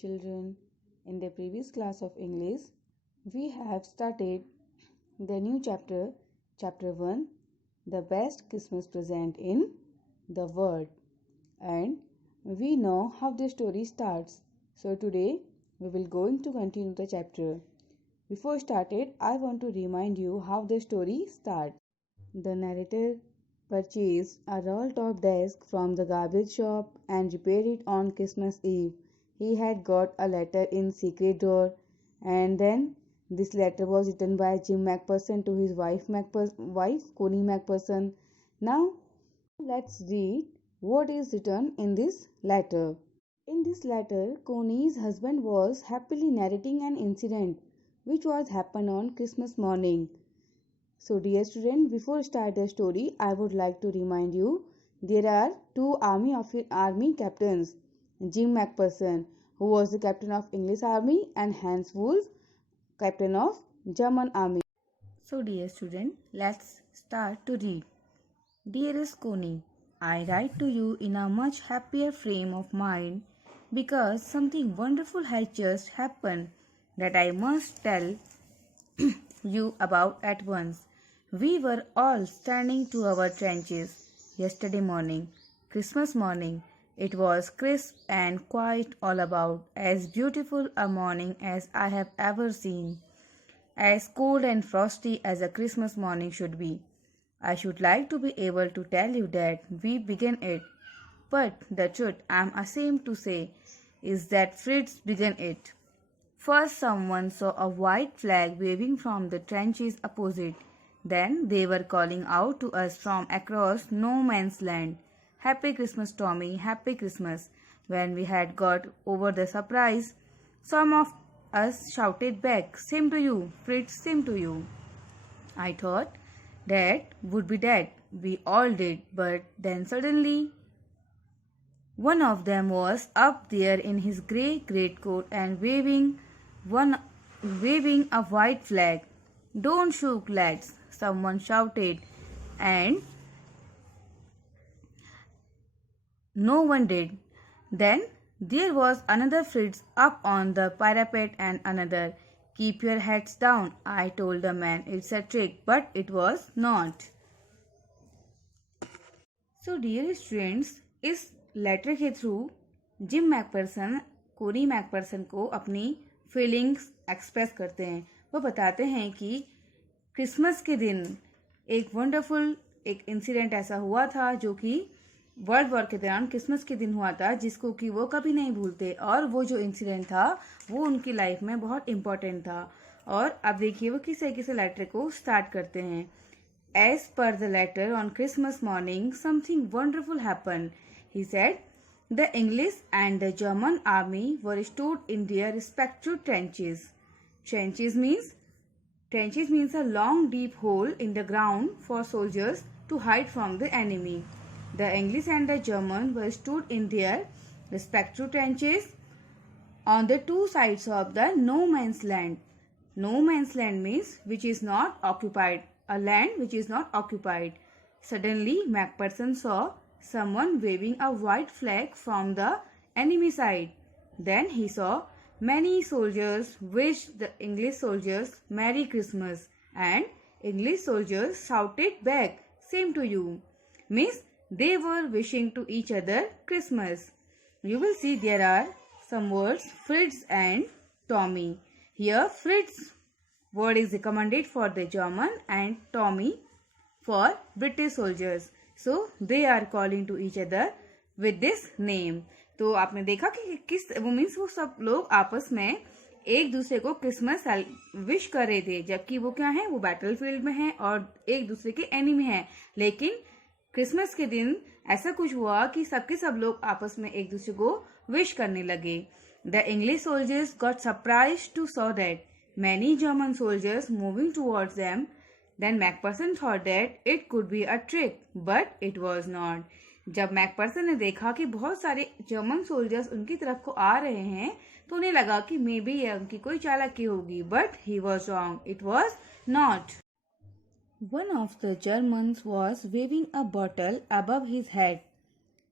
children. In the previous class of English, we have started the new chapter, chapter 1, the best Christmas present in the world. And we know how the story starts. So today we will going to continue the chapter. Before started, I want to remind you how the story starts. The narrator purchased a roll-top desk from the garbage shop and repaired it on Christmas Eve. He had got a letter in secret drawer, and then this letter was written by Jim McPherson to his wife Connie McPherson. Now let's read what is written in this letter. In this letter, Connie's husband was happily narrating an incident which was happened on Christmas morning. So dear student, before start the story, I would like to remind you there are two army captains, Jim McPherson, who was the captain of English Army, and Hans Wolf, captain of German Army. So dear student, let's start to read. Dearest Connie, I write to you in a much happier frame of mind because something wonderful has just happened that I must tell you about at once. We were all standing to our trenches yesterday morning, Christmas morning. It was crisp and quiet all about, as beautiful a morning as I have ever seen, as cold and frosty as a Christmas morning should be. I should like to be able to tell you that we began it, but the truth I am ashamed to say is that Fritz began it. First someone saw a white flag waving from the trenches opposite. Then they were calling out to us from across no man's land, "Happy Christmas, Tommy, Happy Christmas." When we had got over the surprise, some of us shouted back, "Same to you, Fritz, same to you." I thought that would be that. We all did, but then suddenly one of them was up there in his grey greatcoat and waving a white flag. "Don't shoot, lads," someone shouted, and no one did. Then there was another Fritz up on the parapet and another. "Keep your heads down," I told the man. "It's a trick," but it was not. So dear students, इस letter के through gym McPherson कोनी McPherson को अपनी feelings express करते हैं। वो बताते हैं कि क्रिसमस के दिन एक वंडरफुल एक इंसिडेंट ऐसा हुआ था जो कि वर्ल्ड वॉर के दौरान क्रिसमस के दिन हुआ था, जिसको कि वो कभी नहीं भूलते, और वो जो इंसिडेंट था वो उनकी लाइफ में बहुत इम्पोर्टेंट था। और अब देखिए वो किस तरीके से लेटर को स्टार्ट करते हैं। As per the letter, on Christmas morning, something wonderful happened. He said, the English and the German army were stood in their respective trenches. Trenches means a long deep hole in the ground for soldiers to hide from the enemy. The English and the German were stood in their respective trenches on the two sides of the no man's land. No man's land means which is not occupied, a land which is not occupied. Suddenly, McPherson saw someone waving a white flag from the enemy side. Then he saw many soldiers wish the English soldiers Merry Christmas, and English soldiers shouted back, "Same to you." Means they were wishing to each other Christmas. You will see there are some words, Fritz and Tommy. Here Fritz word is recommended for the German and Tommy for British soldiers. So they are calling to each other with this name. तो आपने देखा कि किस वो means वो सब लोग आपस में एक दूसरे को क्रिसमस विश कर रहे थे, जबकि वो क्या है, वो बैटलफील्ड में है और एक दूसरे के एनिमी है। लेकिन क्रिसमस के दिन ऐसा कुछ हुआ कि सबके सब लोग आपस में एक दूसरे को विश करने लगे। The English soldiers got surprised to saw that many German soldiers moving towards them. Then McPherson thought that it could be a trick, but it was not. जब मैकपर्सन ने देखा कि बहुत सारे जर्मन सोल्जर्स उनकी तरफ को आ रहे हैं, तो उन्हें लगा कि मे बी ये उनकी कोई चालाकी होगी, but he was wrong, it was not. One of the Germans was waving a bottle above his head.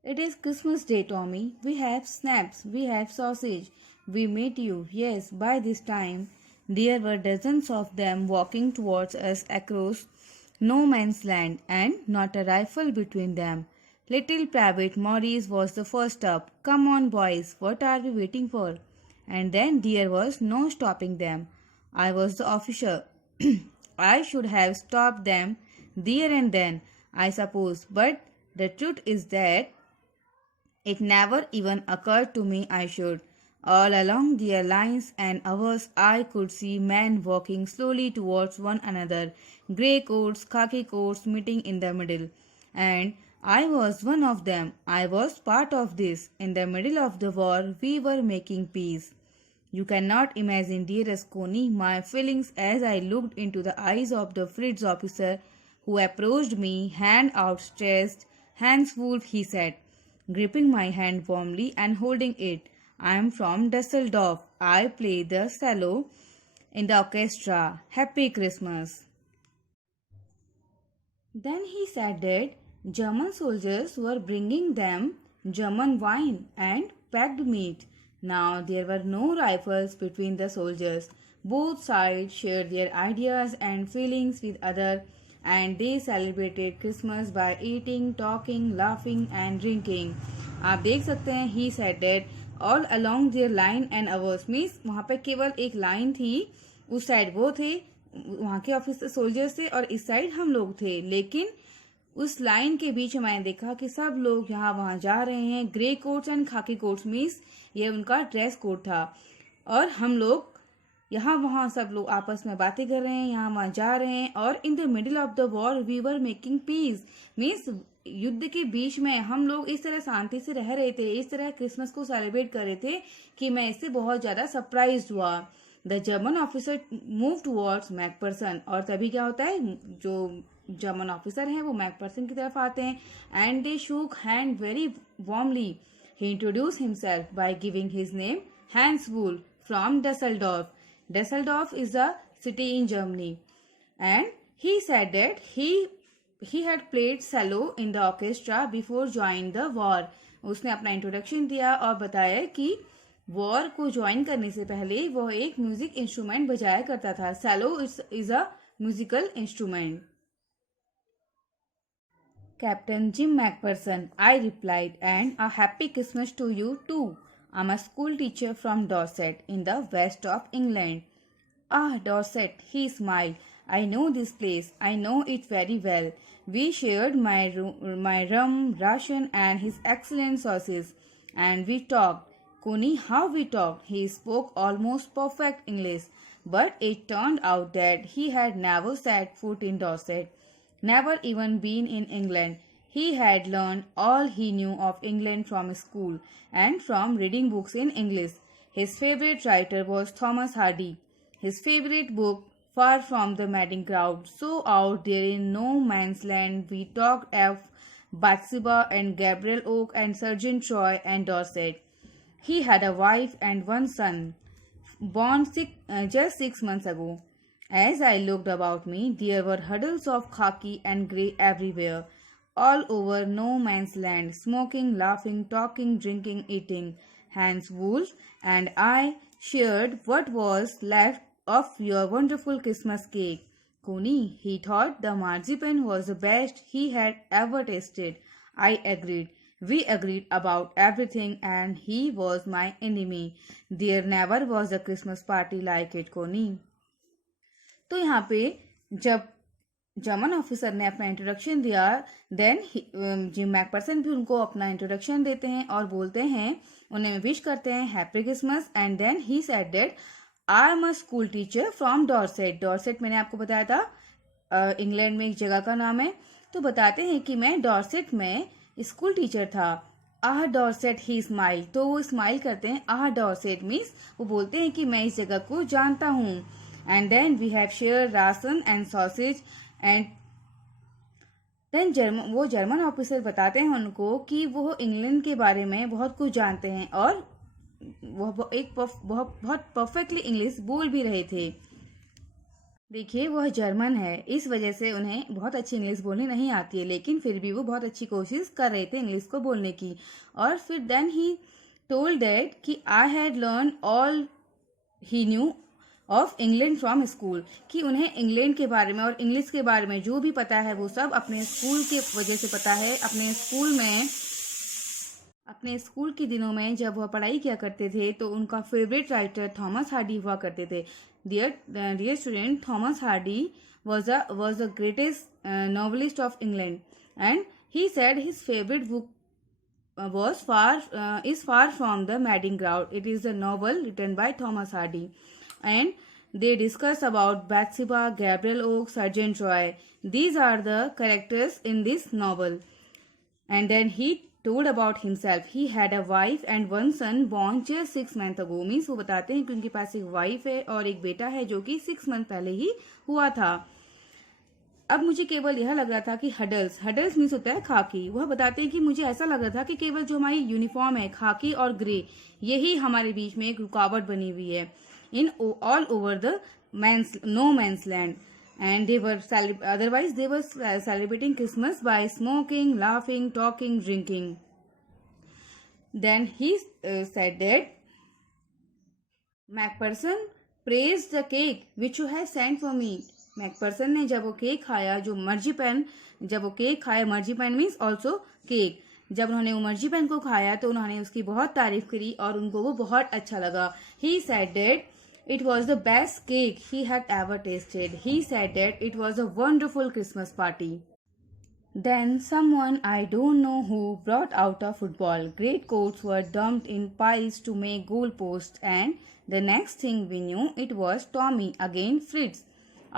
"It is Christmas Day, Tommy. We have snaps, we have sausage, We met you. Yes, by this time there were dozens of them walking towards us across no man's land, and not a rifle between them. Little Private Maurice was the first up. Come on, boys, what are we waiting for? And then there was no stopping them. I was the officer. I should have stopped them there and then, I suppose, but the truth is that it never even occurred to me I should. All along their lines and ours, I could see men walking slowly towards one another, grey coats, khaki coats meeting in the middle. And I was one of them. I was part of this. In the middle of the war, we were making peace. You cannot imagine, dearest Connie, my feelings as I looked into the eyes of the Fritz officer who approached me, hand outstretched. Hans Wolf, he said, gripping my hand warmly and holding it. I am from Dusseldorf. I play the cello in the orchestra. Happy Christmas. Then he said that German soldiers were bringing them German wine and packed meat. Now there were no rifles between the soldiers. Both sides shared their ideas and feelings with others, and they celebrated Christmas by eating, talking, laughing and drinking. आप देख सकते हैं he said that all along their line and ours means वहाँ पे केवल एक line थी, उस साइड वो थे, वहाँ के ऑफिसर सोल्जर्स थे और इस साइड हम लोग थे, लेकिन उस लाइन के बीच मैंने देखा कि सब लोग यहाँ वहाँ जा रहे हैं. ग्रे कोट्स एंड खाकी कोट्स मीन्स ये उनका ड्रेस कोड था, और हम लोग यहाँ वहाँ सब लोग आपस में बातें कर रहे हैं, यहाँ वहाँ जा रहे हैं. और in the middle of the war we were making peace means युद्ध के बीच में हम लोग इस तरह शांति से रह रहे थे, इस तरह क्रिसमस को सेलिब्रेट कर रहे थे कि मैं इससे बहुत ज्यादा सरप्राइज हुआ. The German officer move towards McPherson, और तभी क्या होता है, जो जर्मन ऑफिसर हैं वो मैकपर्सन की तरफ आते हैं. And they shook hand very warmly. He introduce himself by giving his name Hans Wolf from Dusseldorf. Dusseldorf is a city in Germany, and he said that he had played cello in the orchestra before joining the war. उसने अपना introduction दिया और बताया कि war को join करने से पहले वो एक म्यूजिक इंस्ट्रूमेंट बजाया करता था. cello is a musical instrument. Captain Jim Macpherson, I replied, and a happy Christmas to you too. I'm a school teacher from Dorset in the west of England. Ah, Dorset, he smiled. I know this place. I know it very well. We shared my rum ration and his excellent sauces, and we talked. Connie, how we talked. He spoke almost perfect English, but it turned out that he had never set foot in Dorset, never even been in England. He had learned all he knew of England from school and from reading books in English. His favorite writer was Thomas Hardy. His favorite book, Far from the Madding Crowd. So out there in no man's land, we talked of Bathsheba and Gabriel Oak and Sergeant Troy and Dorset. He had a wife and one son, born just 6 months ago. As I looked about me, there were huddles of khaki and grey everywhere, all over no man's land, smoking, laughing, talking, drinking, eating. Hans Wolf and I shared what was left of your wonderful Christmas cake. Connie, he thought the marzipan was the best he had ever tasted. I agreed. We agreed about everything, and he was my enemy. There never was a Christmas party like it, Connie. तो यहाँ पे जब German officer ने अपना introduction दिया, then gym McPherson भी उनको अपना इंट्रोडक्शन देते हैं और बोलते हैं, उन्हें विश करते हैं happy Christmas. And then he said that I am a school teacher from Dorset. Dorset मैंने आपको बताया था इंग्लैंड में एक जगह का नाम है. तो बताते हैं कि मैं डॉर्सेट में स्कूल टीचर था. आह डॉर्सेट, ही स्माइल. तो वो स्माइल करते हैं. आह डॉर्सेट मीन्स वो बोलते हैं कि मैं इस जगह को जानता हूँ. And then we have share ration and sausage. And then वो जर्मन ऑफिसर बताते हैं उनको कि वो इंग्लैंड के बारे में बहुत कुछ जानते हैं और वो एक बहुत परफेक्टली इंग्लिश बोल भी रहे थे. देखिए वह जर्मन है, इस वजह से उन्हें बहुत अच्छी इंग्लिश बोलनी नहीं आती है, लेकिन फिर भी वो बहुत अच्छी कोशिश कर रहे थे इंग्लिश को बोलने की. और फिर देन ही told that कि I had learned all he knew of England from school, कि उन्हें इंग्लैंड के बारे में और इंग्लिश के बारे में जो भी पता है वो सब अपने स्कूल के वजह से पता है। अपने स्कूल के दिनों में जब वह पढ़ाई किया करते थे तो उनका फेवरेट राइटर थॉमस हार्डी हुआ करते थे। Dear student, Thomas Hardy was the greatest novelist of England, and he said his favorite book is Far from the Madding Crowd. It is a novel written by Thomas Hardy, and they discuss about Bathsheba, Gabriel Oak, Sergeant Roy. These are the characters in this novel. And then he told about himself. He had a wife and one son born just 6 months ago. Means वो बताते हैं कि उनके पास एक wife है और एक बेटा है जो कि 6 मंथ पहले ही हुआ था। अब मुझे केवल यह लग रहा था कि हडल्स मीन्स होता है खाकी। वह बताते हैं कि मुझे ऐसा लग रहा था कि केवल जो हमारी यूनिफॉर्म है खाकी और ग्रे, यही हमारे बीच में एक रुकावट बनी हुई है। In all over the no man's land, and otherwise they were celebrating Christmas by smoking, laughing, talking, drinking. Then he said that Macpherson praised the cake which you have sent for me. McPherson ने जब वो cake खाया, मर्जीपैन means also cake, जब उन्होंने वो मर्जीपैन को खाया तो उन्होंने उसकी बहुत तारीफ करी और उनको वो बहुत अच्छा लगा। He said that it was the best cake he had ever tasted. He said that it was a wonderful Christmas party. Then someone I don't know who brought out a football. Great coats were dumped in piles to make goalposts, and the next thing we knew it was Tommy again Fritz.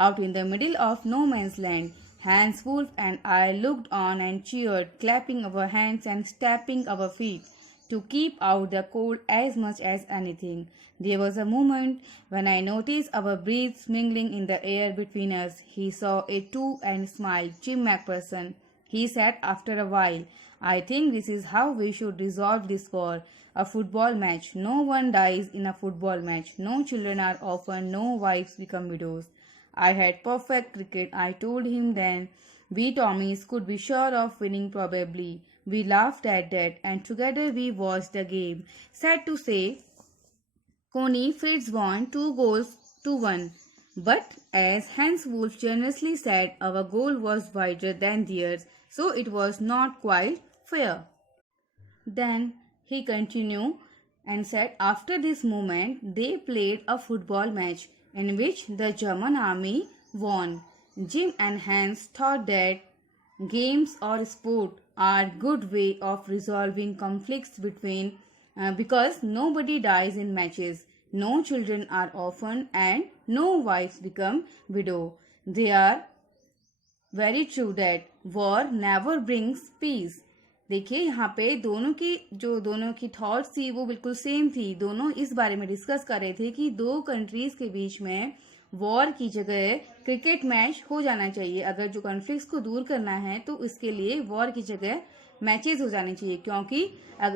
Out in the middle of no man's land, Hans Wolf and I looked on and cheered, clapping our hands and stamping our feet to keep out the cold as much as anything. There was a moment when I noticed our breaths mingling in the air between us. He saw it too and smiled. Jim Macpherson, he said after a while, I think this is how we should resolve this war. A football match. No one dies in a football match. No children are orphaned. No wives become widows. I had perfect cricket, I told him then. We Tommies could be sure of winning probably. We laughed at that and together we watched the game. Sad to say, Connie Fritz won 2-1. But as Hans Wolf generously said, our goal was wider than theirs, so it was not quite fair. Then he continued and said after this moment they played a football match in which the German army won. Jim and Hans thought that games or sport are good way of resolving conflicts between because nobody dies in matches, no children are orphaned and no wives become widow. They are very true that war never brings peace. देखिए यहाँ पे दोनों की thoughts थी वो बिल्कुल same थी। दोनों इस बारे में डिस्कस कर रहे थे कि दो कंट्रीज के बीच में वॉर की जगह क्रिकेट मैच हो जाना चाहिए। अगर जो कॉन्फ्लिक्ट्स को दूर करना है तो इसके लिए वॉर की जगह मैचेस हो जाने चाहिए, क्योंकि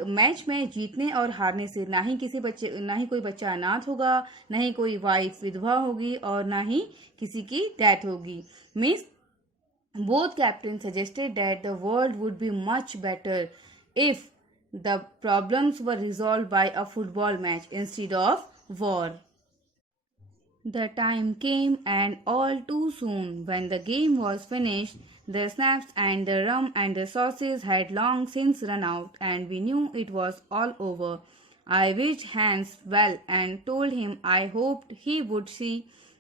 मैच में जीतने और हारने से ना ही कोई बच्चा अनाथ होगा, ना ही कोई वाइफ विधवा होगी और ना ही किसी की डेथ होगी। Means both captains suggested that the world would be much better if the problems were resolved by a football match instead of war. The time came, and all too soon, when the game was finished. The snaps and the rum and the sauces had long since run out, and we knew it was all over. I wished Hans well and told him I hoped he would see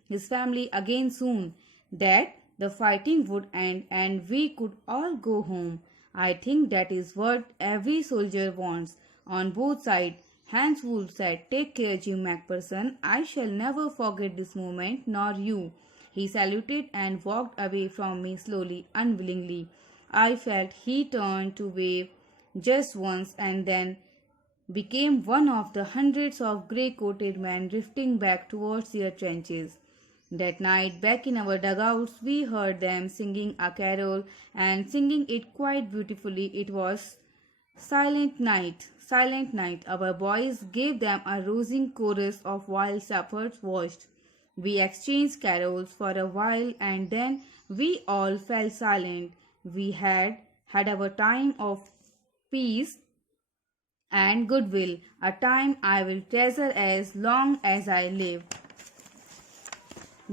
his family again soon, that the fighting would end and we could all go home. I think that is what every soldier wants on both sides. Hans Wolf said, Take care, Jim Macpherson. I shall never forget this moment, nor you. He saluted and walked away from me slowly, unwillingly. I felt he turned to wave just once and then became one of the hundreds of grey-coated men drifting back towards their trenches. That night, back in our dugouts, we heard them singing a carol and singing it quite beautifully. It was Silent Night. Silent Night. Our boys gave them a rousing chorus of while shepherds watched. We exchanged carols for a while and then we all fell silent. We had our time of peace and goodwill, a time I will treasure as long as I live.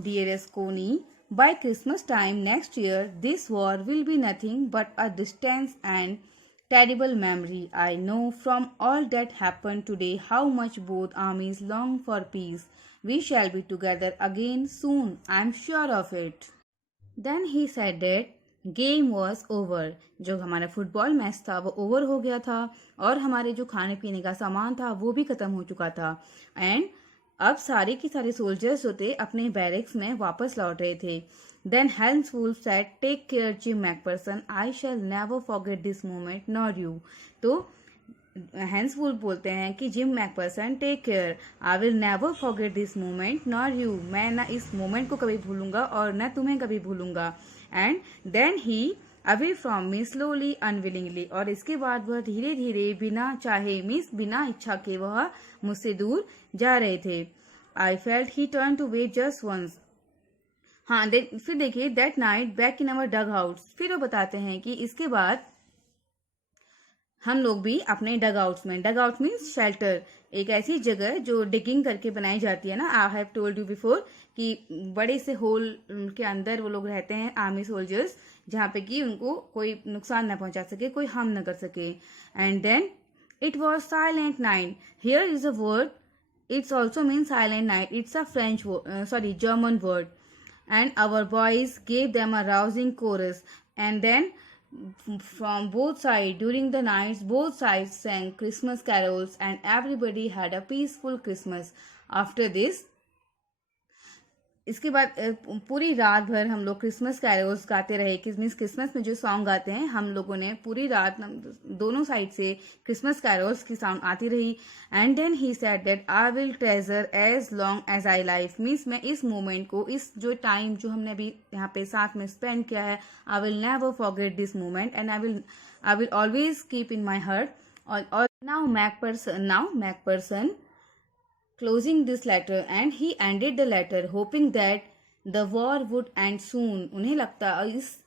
Dearest Connie, by Christmas time next year, this war will be nothing but a distant and terrible memory. I know from all that happened today how much both armies long for peace. We shall be together again soon, I am sure of it. Then he said that game was over. जो हमारा football match था वो over हो गया था और हमारे जो खाने पीने का सामान था वो भी ख़त्म हो चुका था. एंड अब सारे के सारे सोल्जर्स जो थे अपने बैरिक्स में वापस लौट रहे थे. Then Helms Wolf said, take care Jim McPherson, I shall never forget this moment nor you. तो हेंस वुल्फ बोलते हैं कि Jim McPherson, take care, I will never forget this moment nor you. मैं ना इस मोमेंट को कभी भूलूंगा और न तुम्हें कभी भूलूंगा. And then he away from me slowly unwillingly. और इसके बाद वह धीरे धीरे बिना चाहे मीन्स बिना इच्छा के वह मुझसे दूर जा रहे थे. I felt he turn to way just once. हाँ, फिर देखिए that night back in our dug house. फिर वो बताते हैं कि इसके बाद हम लोग भी अपने डग आउट्स में, डग आउट मीन्स शेल्टर, एक ऐसी जगह जो डिगिंग करके बनाई जाती है ना. I have told you before कि बड़े से होल के अंदर वो लोग रहते हैं आर्मी सोल्जर्स, जहाँ पे कि उनको कोई नुकसान ना पहुंचा सके, कोई हार्म ना कर सके. And then it was silent night. Here is a word, it's also mean silent night. It's a French German word. And our boys gave them a rousing chorus. And then from both sides during the nights, both sides sang Christmas carols and everybody had a peaceful Christmas. After this, इसके बाद पूरी रात भर हम लोग Christmas carols गाते रहे. Means Christmas में जो सॉन्ग गाते हैं हम लोगों ने पूरी रात दोनों साइड से क्रिसमस कैरोल्स की साउंड आती रही. And then he said that I will treasure as long as I life. Means मैं इस मोमेंट को, इस जो टाइम जो हमने अभी यहाँ पे साथ में स्पेंड किया है, आई will never forget this moment and I will always keep in my heart. और now McPherson closing this letter, and he ended the letter hoping that the war would end soon. उन्हें लगता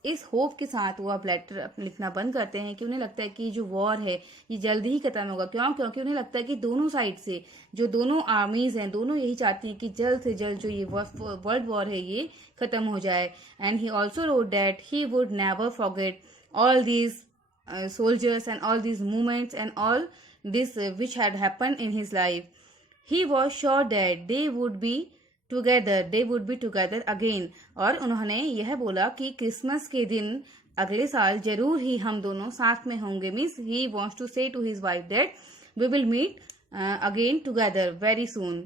इस hope के साथ वो अब letter लिखना बंद करते हैं कि उन्हें लगता है कि जो वॉर है ये जल्दी ही खत्म होगा. क्योंकि उन्हें लगता है कि दोनों साइड से जो दोनों आर्मीज हैं दोनों यही चाहती हैं कि जल्द से जल्द जो ये वर्ल्ड वॉर है ये खत्म हो जाए. And he also wrote that he would never forget all these soldiers and all these moments and all this which had happened in his life. He was sure that they would be together again. और उन्होंने यह बोला कि Christmas के दिन अगले साल जरूर ही हम दोनों साथ में होंगे. Means he wants to say to his wife that we will meet again together very soon.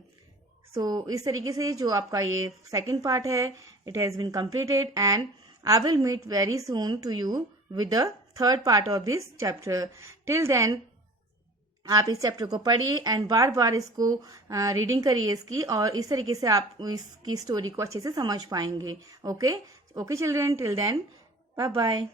So इस तरीके से जो आपका ये सेकेंड पार्ट है it has been completed and I will meet very soon to you with the third part of this chapter. Till then आप इस chapter को पढ़िए एंड बार बार इसको रीडिंग करिए इसकी, और इस तरीके से आप इसकी स्टोरी को अच्छे से समझ पाएंगे. Okay children, till then bye bye.